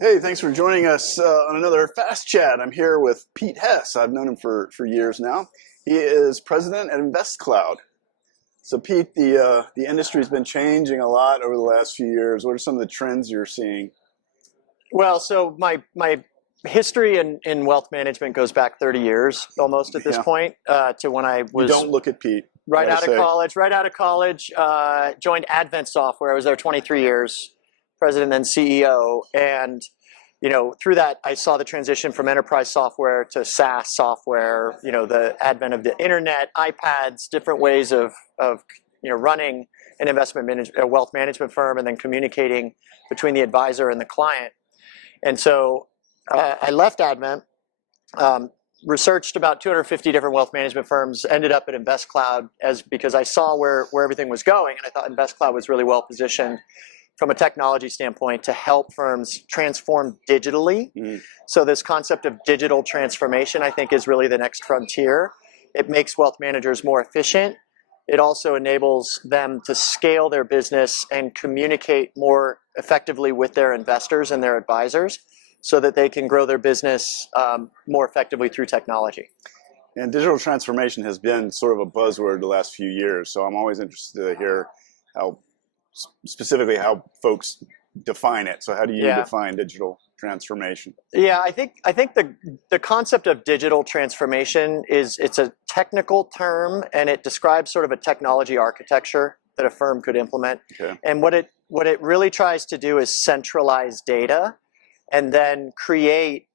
Hey, thanks for joining us on another Fast Chat. I'm here with Pete Hess. I've known him for years now. He is president at InvestCloud. So, Pete, the industry's been changing a lot over the last few years. What are some of the trends you're seeing? Well, so my history in wealth management goes back 30 years almost at this Yeah, point, to when I you was don't look at Pete. I right gotta out of say. college. Right out of college, joined Advent Software. I was there 23 years, president and CEO, and through that I saw the transition from enterprise software to SaaS software. The advent of the internet, iPads, different ways of running an a wealth management firm, and then communicating between the advisor and the client. And so I left Advent, researched about 250 different wealth management firms, ended up at InvestCloud because I saw where everything was going, and I thought InvestCloud was really well positioned from a technology standpoint to help firms transform digitally. So this concept of digital transformation, I think, is really the next frontier. It makes wealth managers more efficient. It also enables them to scale their business and communicate more effectively with their investors and their advisors so that they can grow their business more effectively through technology. And digital transformation has been sort of a buzzword the last few years. So I'm always interested to hear specifically how folks define it. So how do you define digital transformation? Yeah, I think the concept of digital transformation it's a technical term, and it describes sort of a technology architecture that a firm could implement. Okay. And what it really tries to do is centralize data and then create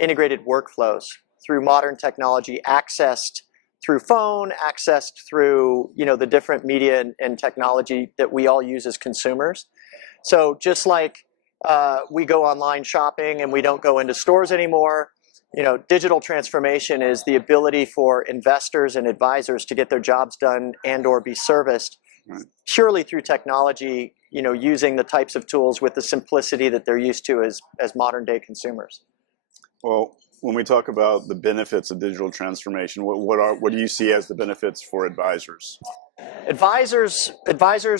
integrated workflows through modern technology, accessed through phone, accessed through the different media and technology that we all use as consumers. So just like we go online shopping and we don't go into stores anymore, digital transformation is the ability for investors and advisors to get their jobs done and or be serviced purely through technology, using the types of tools with the simplicity that they're used to as modern day consumers. Well, when we talk about the benefits of digital transformation, what do you see as the benefits for advisors? Advisors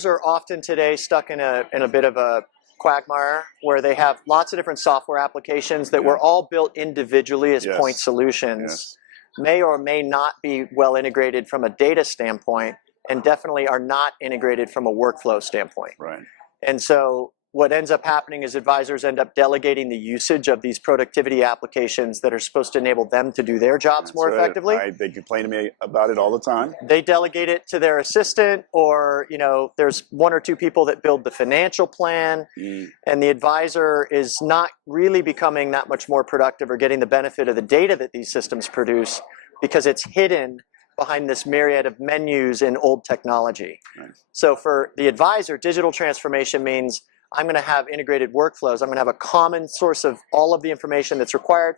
are often today stuck in a bit of a quagmire where they have lots of different software applications that were all built individually as point solutions, may or may not be well integrated from a data standpoint, and definitely are not integrated from a workflow standpoint. Right. And so what ends up happening is advisors end up delegating the usage of these productivity applications that are supposed to enable them to do their jobs more effectively. They complain to me about it all the time. They delegate it to their assistant, or there's one or two people that build the financial plan, and the advisor is not really becoming that much more productive or getting the benefit of the data that these systems produce because it's hidden behind this myriad of menus in old technology. Right. So for the advisor, digital transformation means I'm going to have integrated workflows. I'm going to have a common source of all of the information that's required,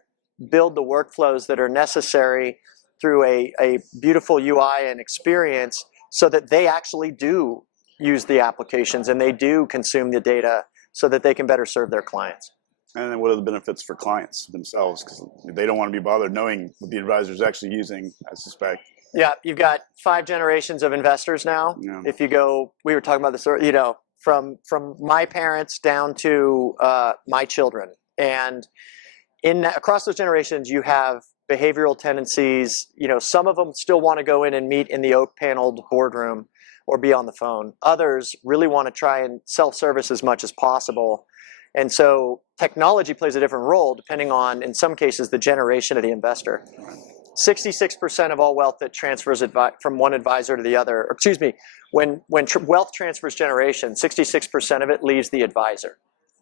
build the workflows that are necessary through a beautiful UI and experience so that they actually do use the applications and they do consume the data so that they can better serve their clients. And then what are the benefits for clients themselves? Because they don't want to be bothered knowing what the advisor is actually using, I suspect. Yeah, you've got 5 generations of investors now. Yeah. If you go, we were talking about this, from my parents down to my children, and across those generations, you have behavioral tendencies. Some of them still want to go in and meet in the oak-paneled boardroom or be on the phone. Others really want to try and self-service as much as possible. And so technology plays a different role depending on, in some cases, the generation of the investor. 66% of all wealth that transfers from one advisor to the other, or excuse me, when wealth transfers generation, 66% of it leaves the advisor.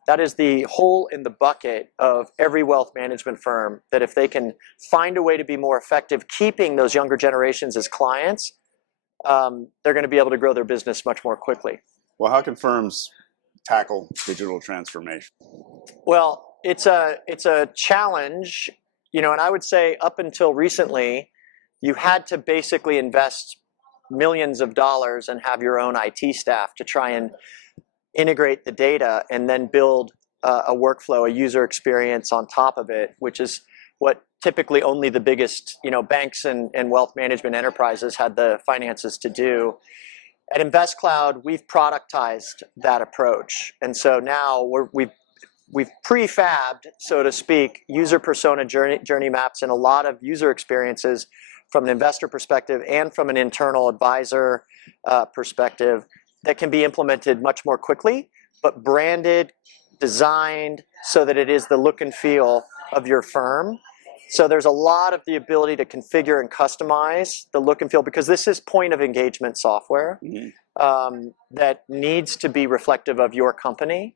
That is the hole in the bucket of every wealth management firm, that if they can find a way to be more effective keeping those younger generations as clients, they're going to be able to grow their business much more quickly. Well, how can firms tackle digital transformation? Well, it's a challenge, and I would say up until recently, you had to basically invest millions of dollars and have your own IT staff to try and integrate the data and then build a workflow, a user experience on top of it, which is what typically only the biggest banks and wealth management enterprises had the finances to do. At InvestCloud, we've productized that approach. And so now we've we've prefabbed, so to speak, user persona journey maps and a lot of user experiences from an investor perspective and from an internal advisor perspective that can be implemented much more quickly, but branded, designed so that it is the look and feel of your firm. So there's a lot of the ability to configure and customize the look and feel, because this is point of engagement software that needs to be reflective of your company.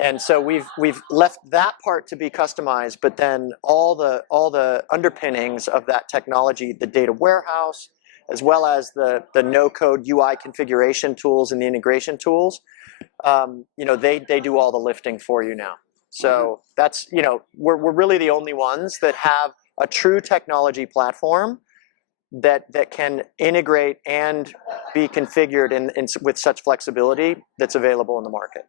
And so we've left that part to be customized, but then all the underpinnings of that technology, the data warehouse, as well as the no-code UI configuration tools and the integration tools, they do all the lifting for you now. So that's, we're really the only ones that have a true technology platform that can integrate and be configured with such flexibility that's available in the market.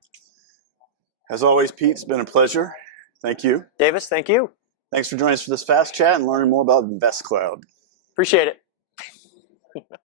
As always, Pete, it's been a pleasure. Thank you. Davis, thank you. Thanks for joining us for this fast chat and learning more about InvestCloud. Appreciate it.